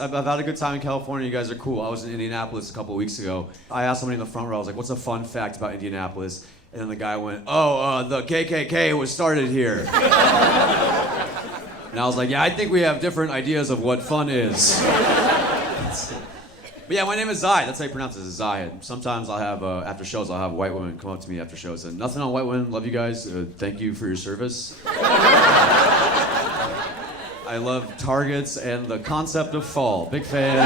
I've had a good time in California. You guys are cool. I was in Indianapolis a couple of weeks ago. I asked somebody in the front row, I was like, what's a fun fact about Indianapolis? And then the guy went, the KKK was started here. And I was like, yeah, I think we have different ideas of what fun is. But yeah, my name is Zahid. That's how you pronounce it, is Zahid. Sometimes I'll have, after shows, I'll have white women come up to me after shows and nothing on white women. Love you guys. Thank you for your service. I love targets and the concept of fall. Big fan.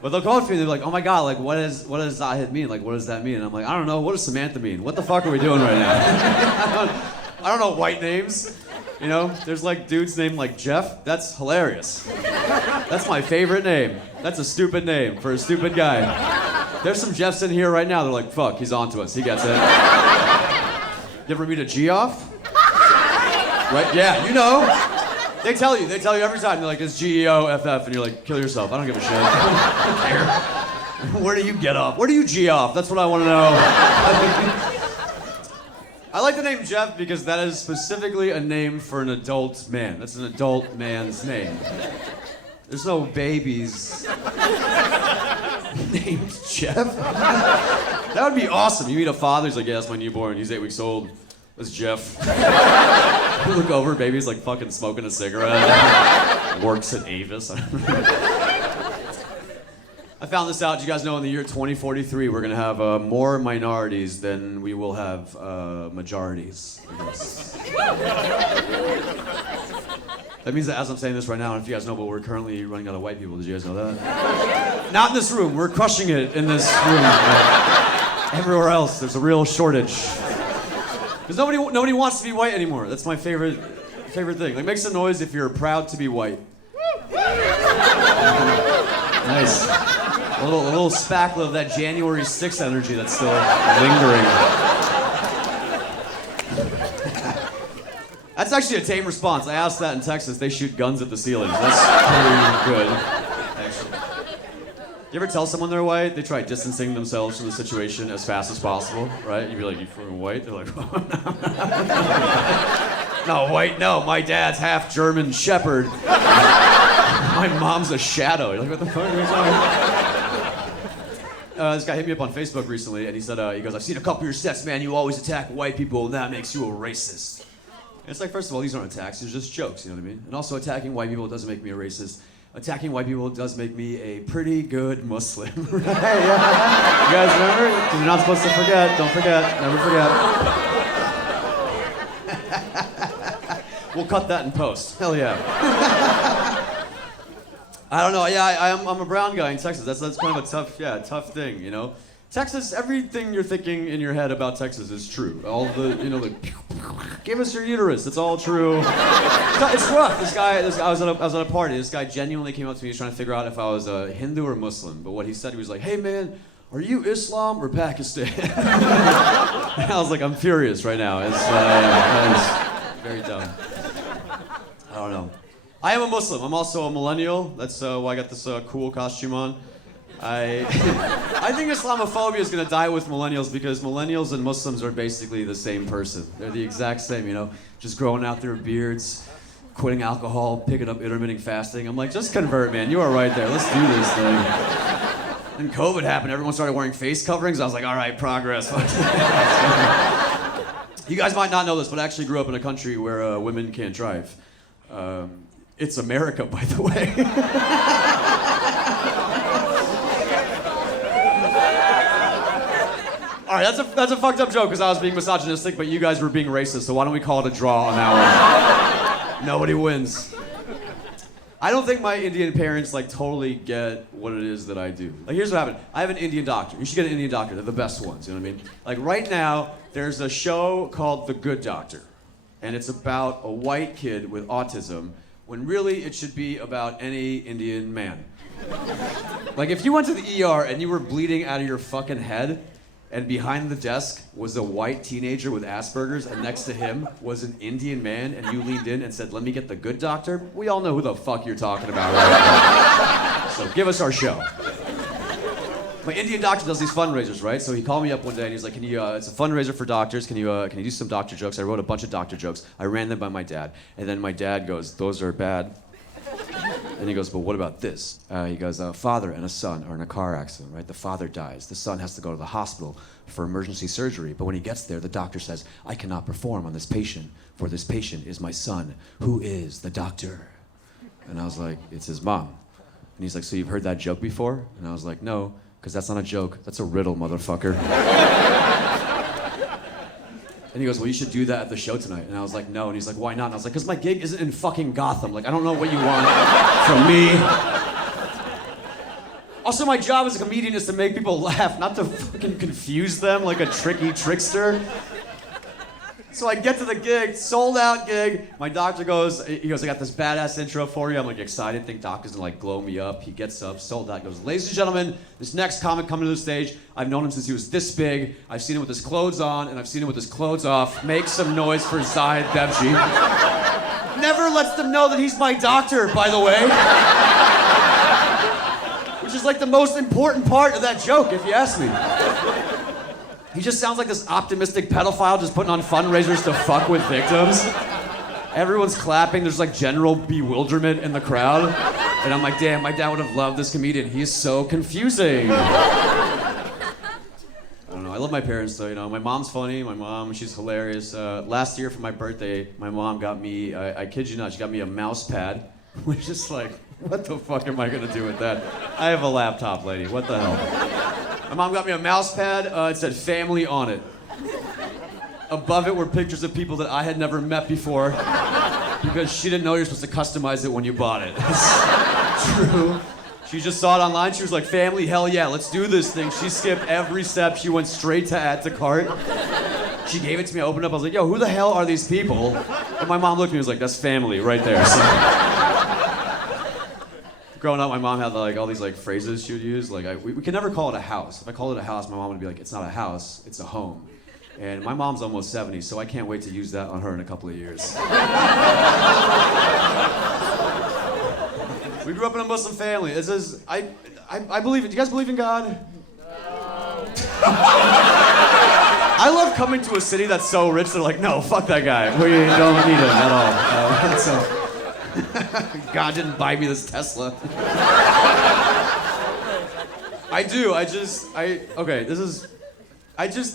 But they'll come up to me and they're like, oh my God, like what does Zahid mean? Like what does that mean? And I'm like, I don't know, what does Samantha mean? What the fuck are we doing right now? I don't know white names. You know, there's like dudes named like Jeff. That's hilarious. That's my favorite name. That's a stupid name for a stupid guy. There's some Jeffs in here right now. They're like, fuck, he's on to us. He gets it. You ever meet a Geoff? Right? Yeah, you know. They tell you every time. They're like, it's Geoff, and you're like, kill yourself. I don't give a shit. I don't care. Where do you get off? Where do you G off? That's what I want to know. I like the name Jeff because that is specifically a name for an adult man. That's an adult man's name. There's no babies named Jeff. That would be awesome. You meet a father, he's like, yeah, that's my newborn. He's 8 weeks old. That's Jeff. You look over, baby's like fucking smoking a cigarette. Works at Avis. I found this out. You guys know in the year 2043, we're gonna have more minorities than we will have majorities. I guess. That means that as I'm saying this right now, and if you guys know, but we're currently running out of white people. Did you guys know that? Not in this room. We're crushing it in this room. Everywhere else, there's a real shortage. Because nobody wants to be white anymore. That's my favorite thing. Like, make some noise if you're proud to be white. Nice. A little spackle of that January 6th energy that's still lingering. That's actually a tame response. I asked that in Texas. They shoot guns at the ceilings. That's pretty good, actually. You ever tell someone they're white? They try distancing themselves from the situation as fast as possible, right? You'd be like, you from white? They're like, oh, no. No, white, no. My dad's half German shepherd. My mom's a shadow. You're like, what the fuck are you talking about? This guy hit me up on Facebook recently, and he said, he goes, I've seen a couple of your sets, man. You always attack white people, and that makes you a racist. And it's like, first of all, these aren't attacks. They're just jokes, you know what I mean? And also, attacking white people doesn't make me a racist. Attacking white people does make me a pretty good Muslim. Right? Yeah. You guys remember? You're not supposed to forget. Don't forget. Never forget. We'll cut that in post. Hell yeah. I don't know. Yeah, I'm a brown guy in Texas. That's kind of a tough thing, you know? Texas, everything you're thinking in your head about Texas is true. All the, you know, give us your uterus. It's all true. It's rough. This guy, I was at a party. This guy genuinely came up to me. He was trying to figure out if I was a Hindu or Muslim. But what he said, he was like, hey man, are you Islam or Pakistan? And I was like, I'm furious right now. It's very dumb. I don't know. I am a Muslim. I'm also a millennial. That's why I got this cool costume on. I think Islamophobia is going to die with millennials because millennials and Muslims are basically the same person. They're the exact same, you know, just growing out their beards, quitting alcohol, picking up intermittent fasting. I'm like, just convert, man. You are right there. Let's do this thing. Then COVID happened. Everyone started wearing face coverings. I was like, all right, progress. You guys might not know this, but I actually grew up in a country where women can't drive. It's America, by the way. All right, that's a fucked up joke because I was being misogynistic, but you guys were being racist, so why don't we call it a draw on that one? Nobody wins. I don't think my Indian parents like totally get what it is that I do. Like, here's what happened. I have an Indian doctor. You should get an Indian doctor. They're the best ones, you know what I mean? Like, right now, there's a show called The Good Doctor, and it's about a white kid with autism when really it should be about any Indian man. Like, if you went to the ER and you were bleeding out of your fucking head, and behind the desk was a white teenager with Asperger's, and next to him was an Indian man, and you leaned in and said, let me get the good doctor, we all know who the fuck you're talking about right now. So give us our show. My Indian doctor does these fundraisers, right? So he called me up one day and he's like, it's a fundraiser for doctors, can you do some doctor jokes? I wrote a bunch of doctor jokes. I ran them by my dad. And then my dad goes, those are bad. And he goes, but what about this? He goes, a father and a son are in a car accident, right? The father dies. The son has to go to the hospital for emergency surgery. But when he gets there, the doctor says, I cannot perform on this patient, for this patient is my son. Who is the doctor? And I was like, it's his mom. And he's like, so you've heard that joke before? And I was like, no, because that's not a joke. That's a riddle, motherfucker. And he goes, well, you should do that at the show tonight. And I was like, no. And he's like, why not? And I was like, because my gig isn't in fucking Gotham. Like, I don't know what you want from me. Also, my job as a comedian is to make people laugh, not to fucking confuse them like a tricky trickster. So I get to the gig, sold out gig. My doctor goes, he goes, I got this badass intro for you. I'm like excited, think doctor's gonna like glow me up. He gets up, sold out, goes, ladies and gentlemen, this next comic coming to the stage, I've known him since he was this big. I've seen him with his clothes on and I've seen him with his clothes off. Make some noise for Zahid Dewji. Never lets them know that he's my doctor, by the way. Which is like the most important part of that joke, if you ask me. He just sounds like this optimistic pedophile just putting on fundraisers to fuck with victims. Everyone's clapping, there's like general bewilderment in the crowd. And I'm like, damn, my dad would have loved this comedian. He is so confusing. I don't know, I love my parents though, you know. My mom's funny, she's hilarious. Last year for my birthday, my mom got me, I kid you not, she got me a mouse pad, which is like, what the fuck am I gonna do with that? I have a laptop, lady, what the hell? My mom got me a mouse pad, it said family on it. Above it were pictures of people that I had never met before because she didn't know you're supposed to customize it when you bought it. True. She just saw it online, she was like, family, hell yeah, let's do this thing. She skipped every step, she went straight to add to cart. She gave it to me, I opened it up, I was like, yo, who the hell are these people? And my mom looked at me and was like, that's family right there. So, growing up, my mom had like all these like phrases she would use. Like we could never call it a house. If I called it a house, my mom would be like, "It's not a house, it's a home." And my mom's almost 70, so I can't wait to use that on her in a couple of years. We grew up in a Muslim family. This is I believe it. Do you guys believe in God? No. I love coming to a city that's so rich. They're like, "No, fuck that guy. We don't need him at all." God didn't buy me this Tesla. I do, I just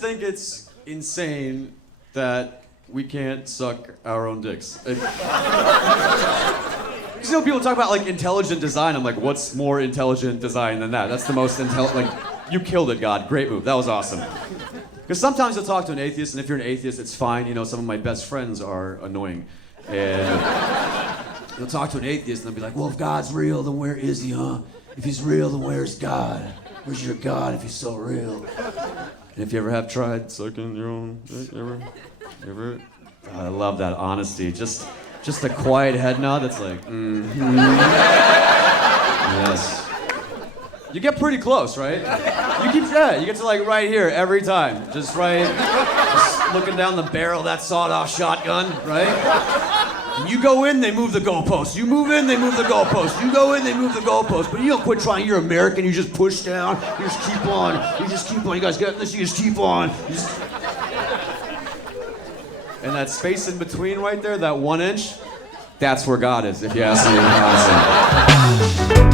think it's insane that we can't suck our own dicks. You know, people talk about like intelligent design. I'm like, what's more intelligent design than that? That's the most like, you killed it, God. Great move, that was awesome. Because sometimes you'll talk to an atheist, and if you're an atheist, it's fine. You know, some of my best friends are annoying. And you'll talk to an atheist and they'll be like, well, if God's real, then where is he, huh? If he's real, then where's God? Where's your God if he's so real? And if you ever have tried sucking your own dick, ever? I love that honesty. Just a quiet head nod that's like, mm-hmm. Yes. You get pretty close, right? You get to like right here every time. Just looking down the barrel of that sawed-off shotgun, right? You go in, they move the goalposts. You move in, they move the goalposts. You go in, they move the goalposts. But you don't quit trying. You're American. You just push down. You just keep on. You just keep on. You guys get this? You just keep on. And that space in between right there, that 1 inch, that's where God is, if you ask me. Honestly.